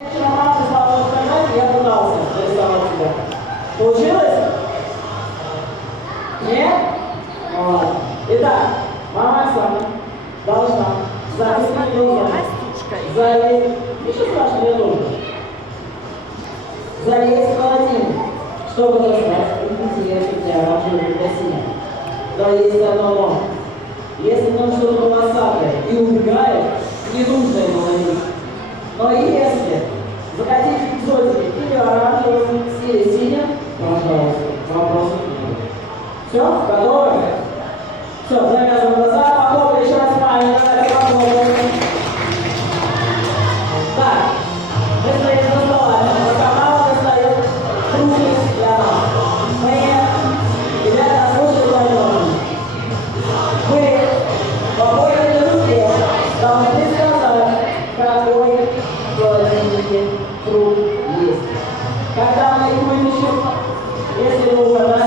Вчера мама стала рассказать, я пытался нарисовать тебя. Получилось? Нет? Вот. Итак, мама Оксана должна завести глаза. Залезть. Ничего страшного, я тоже. Залезть в холодильник, чтобы достать ингредиенты для оранжевого красения. Да, есть одно но. Если там что-то волосатое и убегает, не нужно его ловить. Но если захотите экзотики или оранжевым, или синим, пожалуйста, вопросов нет. Все, готовы? Все, завязываем глаза, похлопали еще раз маме, давайте похлопаем. Так, мы стоим за столами, пока мама достает кружки для нас. Мы, ребята, слушайте внимательно. Вы в обоих руке должны сказать, какой в холодильнике круг есть. Когда мы их вытащим, если вы угадали,